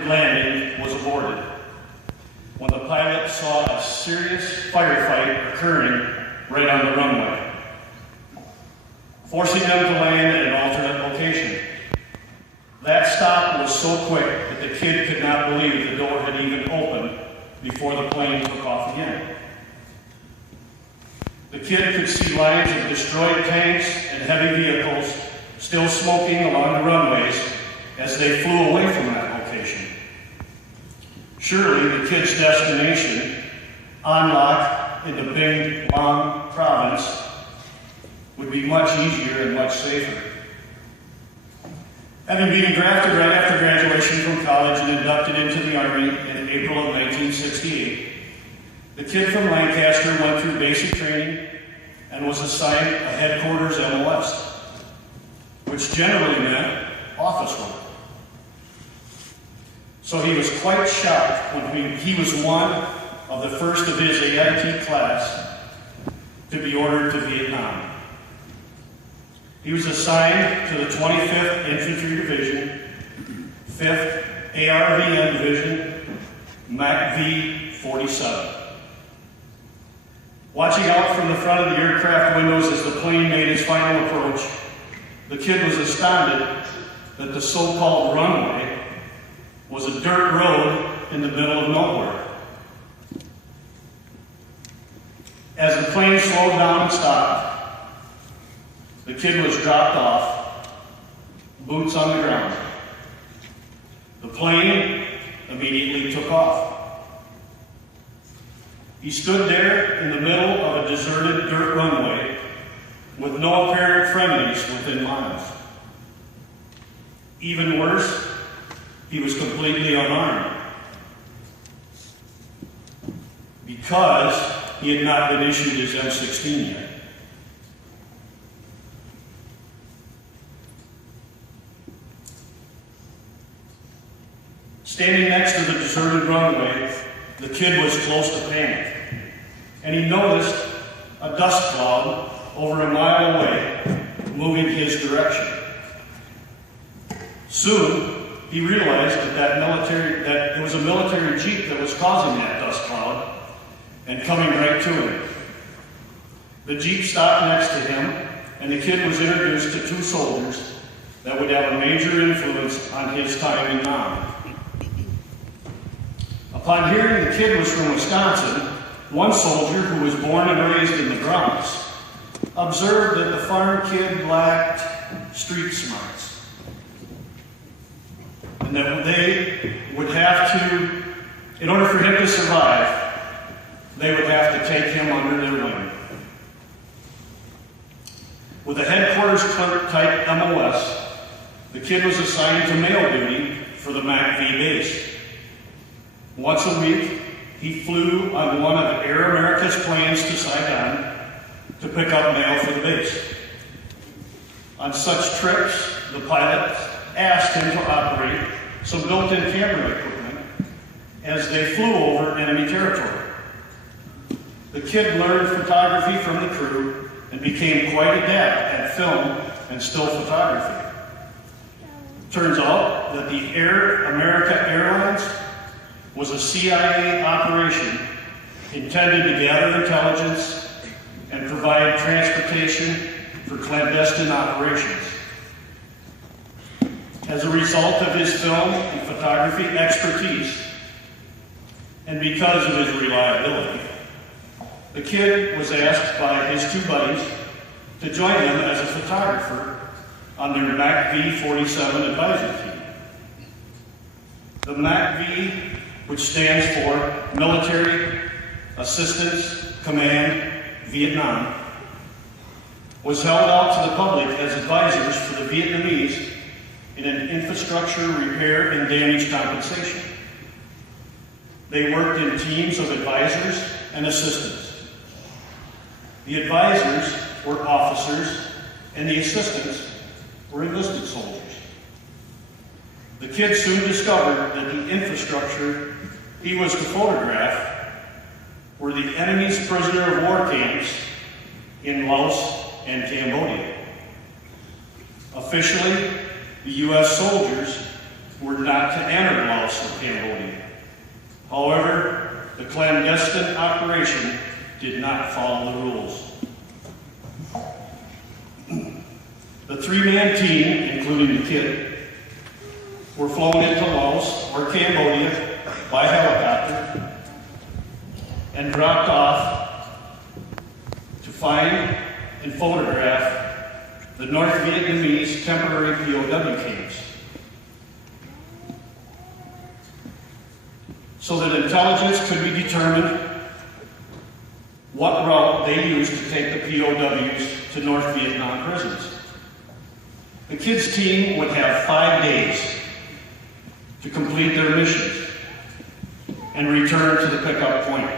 landing was aborted when the pilot saw a serious firefight occurring right on the runway, forcing them to land at an alternate location. That stop was so quick that the kid could not believe the door had even opened before the plane took off again. The kid could see lines of destroyed tanks and heavy vehicles still smoking along the runways as they flew away from that location. Surely the kid's destination, Anlak in the Binh Long province, would be much easier and much safer. Having been drafted right after graduation from college and inducted into the Army in April of 1968, the kid from Lancaster went through basic training and was assigned a headquarters MOS, which generally meant office work. So he was quite shocked when he was one of the first of his AIT class to be ordered to Vietnam. He was assigned to the 25th Infantry Division, 5th ARVN Division, MAC-V 47. Watching out from the front of the aircraft windows as the plane made its final approach, the kid was astounded that the so-called runway was a dirt road in the middle of nowhere. As the plane slowed down and stopped, the kid was dropped off, boots on the ground. The plane immediately took off. He stood there in the middle of a deserted dirt runway with no apparent friendlies within miles. Even worse, he was completely unarmed because he had not been issued his M16 yet. Standing next to the deserted runway, the kid was close to panic, and he noticed a dust cloud over a mile away moving his direction. Soon, he realized that it was a military jeep that was causing that dust cloud and coming right to him. The jeep stopped next to him, and the kid was introduced to two soldiers that would have a major influence on his time in Nam. Upon hearing the kid was from Wisconsin, one soldier who was born and raised in the Bronx observed that the farm kid lacked street smarts, and that they would have to, in order for him to survive, they would have to take him under their wing. With a headquarters clerk type MOS, the kid was assigned to mail duty for the MAC-V base. Once a week, he flew on one of Air America's planes to Saigon to pick up mail for the base. On such trips, the pilot asked him to operate some built-in camera equipment as they flew over enemy territory. The kid learned photography from the crew and became quite adept at film and still photography. Turns out that the Air America Airlines was a CIA operation intended to gather intelligence and provide transportation for clandestine operations. As a result of his film and photography expertise, and because of his reliability, the kid was asked by his two buddies to join them as a photographer on their MAC-V 47 advisory team. The MAC-V, which stands for Military Assistance Command Vietnam, was held out to the public as advisors for the Vietnamese in an infrastructure repair and damage compensation. They worked in teams of advisors and assistants. The advisors were officers, and the assistants were enlisted soldiers. The kid soon discovered that the infrastructure he was to photograph were the enemy's prisoner of war camps in Laos and Cambodia. Officially, the U.S. soldiers were not to enter Laos Laos or Cambodia. However, the clandestine operation did not follow the rules. The three-man team, including the kid, were flown into Laos or Cambodia by helicopter and dropped off to find and photograph the North Vietnamese temporary POW camps, so that intelligence could be determined what route they used to take the POWs to North Vietnam prisons. The kids' team would have 5 days to complete their missions and return to the pickup point.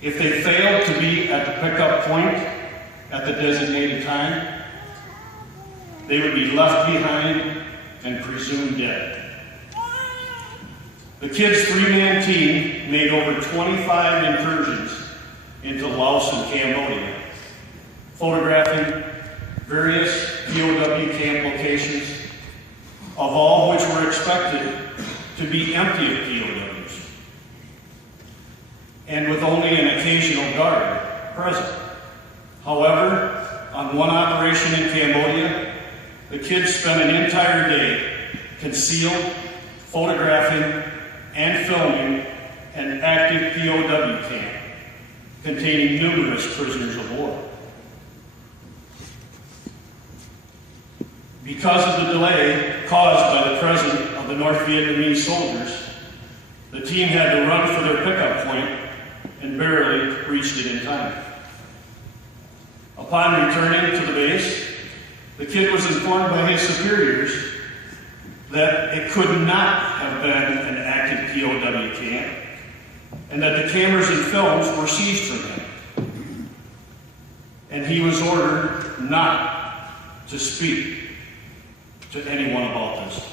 If they failed to be at the pickup point at the designated time, they would be left behind and presumed dead. The kids' three-man team made over 25 incursions into Laos and Cambodia, photographing various POW camp locations, of all which were expected to be empty of POWs, and with only an occasional guard present. However, on one operation in Cambodia, the kids spent an entire day concealed, photographing, and filming an active POW camp containing numerous prisoners of war. Because of the delay caused by the presence of the North Vietnamese soldiers, the team had to run for their pickup point and barely reached it in time. Upon returning to the base, the kid was informed by his superiors that it could not have been an active POW camp and that the cameras and films were seized from him. And he was ordered not to speak to anyone about this.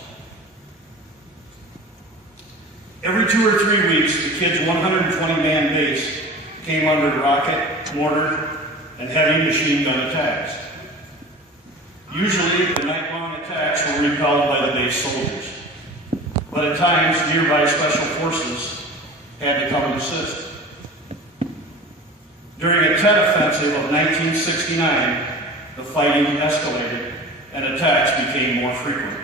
Every 2 or 3 weeks, the kids' 120-man base came under rocket, mortar, and heavy machine gun attacks. Usually, the night-long attacks were repelled by the base soldiers, but at times, nearby special forces had to come and assist. During a Tet Offensive of 1969, the fighting escalated and attacks became more frequent.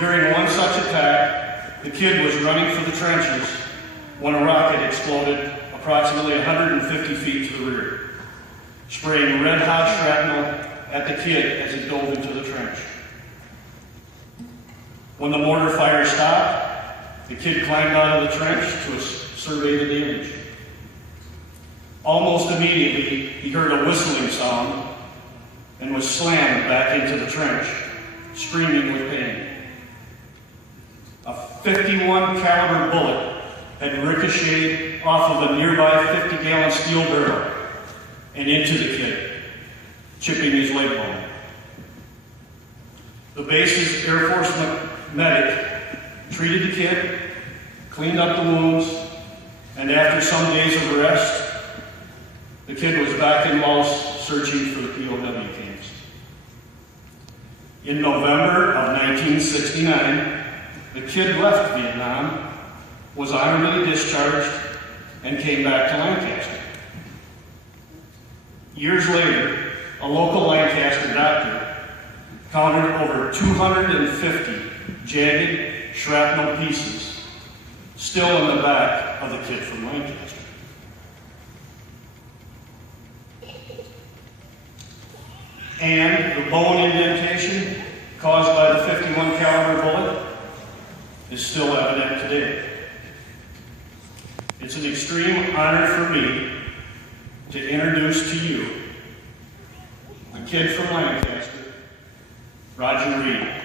During one such attack, the kid was running for the trenches when a rocket exploded approximately 150 feet to the rear, spraying red-hot shrapnel at the kid as he dove into the trench. When the mortar fire stopped, the kid climbed out of the trench to survey the damage. Almost immediately, he heard a whistling sound and was slammed back into the trench, screaming with pain. A 51 caliber bullet had ricocheted off of a nearby 50-gallon steel barrel and into the kid, chipping his leg bone. The base's Air Force medic treated the kid, cleaned up the wounds, and after some days of rest, the kid was back in Laos searching for the POW camps. In November of 1969, the kid left Vietnam, was honorably discharged, and came back to Lancaster. Years later, a local Lancaster doctor counted over 250 jagged shrapnel pieces still in the back of the kid from Lancaster. And the bone indentation caused by the 51 caliber bullet is still evident today. It's an extreme honor for me to introduce to you a kid from Lancaster, Roger Reed.